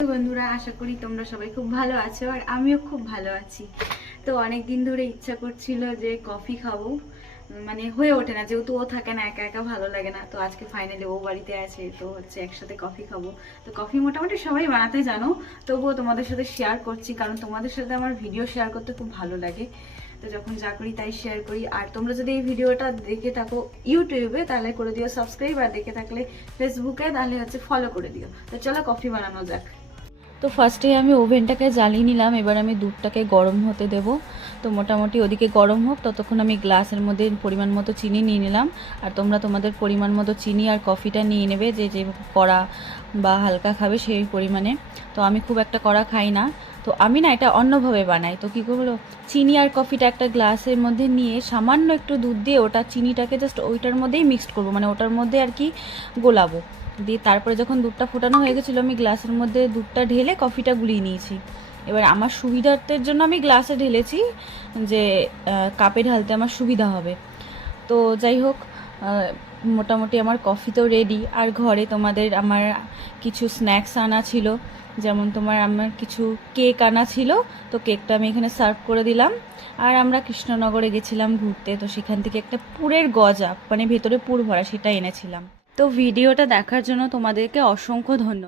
বন্ধুরা, আশা করি তোমরা সবাই খুব ভালো আছো আর আমিও খুব ভালো আছি। তো অনেক দিন ধরে ইচ্ছা করছিল যে কফি খাবো, মানে হয়ে ওঠে না, যেহেতু ও থাকে না, একা একা ভালো লাগে না। তো আজকে ফাইনালি ও বাড়িতে আছে, তো হচ্ছে একসাথে কফি খাবো। তো কফি মোটামুটি সবাই বানাতে জানো, তবুও তোমাদের সাথে শেয়ার করছি, কারণ তোমাদের সাথে আমার ভিডিও শেয়ার করতে খুব ভালো লাগে। তো যখন যা করি তাই শেয়ার করি। আর তোমরা যদি এই ভিডিওটা দেখে থাকো ইউটিউবে তাহলে করে দিও সাবস্ক্রাইব, আর দেখে থাকলে ফেসবুকে তাহলে হচ্ছে ফলো করে দিও। তো চলো কফি বানানো যাক। তো ফার্স্টে আমি ওভেনটাকে জ্বালিয়ে নিলাম, এবার আমি দুধটাকে গরম হতে দেব। তো মোটামুটি ওদিকে গরম হোক, ততক্ষণ আমি গ্লাসের মধ্যে পরিমাণ মতো চিনি নিয়ে নিলাম। আর তোমরা তোমাদের পরিমাণ মতো চিনি আর কফিটা নিয়ে নেবে, যে যে কড়া বা হালকা খাবে সেই পরিমাণে। তো আমি খুব একটা কড়া খাই না, তো আমি না এটা অন্যভাবে বানাই। তো কী করবো, চিনি আর কফিটা একটা গ্লাসের মধ্যে নিয়ে সামান্য একটু দুধ দিয়ে ওটা চিনিটাকে জাস্ট ওইটার মধ্যেই মিক্সড করবো, মানে ওটার মধ্যে আর কি গোলাবো। দিয়ে তারপরে যখন দুধটা ফোটানো হয়ে গেছিলো, আমি গ্লাসের মধ্যে দুধটা ঢেলে কফিটা গুলিয়ে নিয়েছি। এবার আমার সুবিধার্থের জন্য আমি গ্লাসে ঢেলেছি, যে কাপে ঢালতে আমার সুবিধা হবে। তো যাই হোক, মোটামুটি আমার কফি তো রেডি। আর ঘরে আমার কিছু স্ন্যাক্স আনা ছিল, যেমন আমার কিছু কেক আনা ছিল। তো কেকটা আমি এখানে সার্ভ করে দিলাম। আর আমরা কৃষ্ণনগরে গেছিলাম ঘুরতে, তো সেখান থেকে একটা পুরের গজা, মানে ভেতরে পুর ভরা, সেটা এনেছিলাম। তো ভিডিওটা দেখার জন্য তোমাদেরকে অসংখ্য ধন্যবাদ।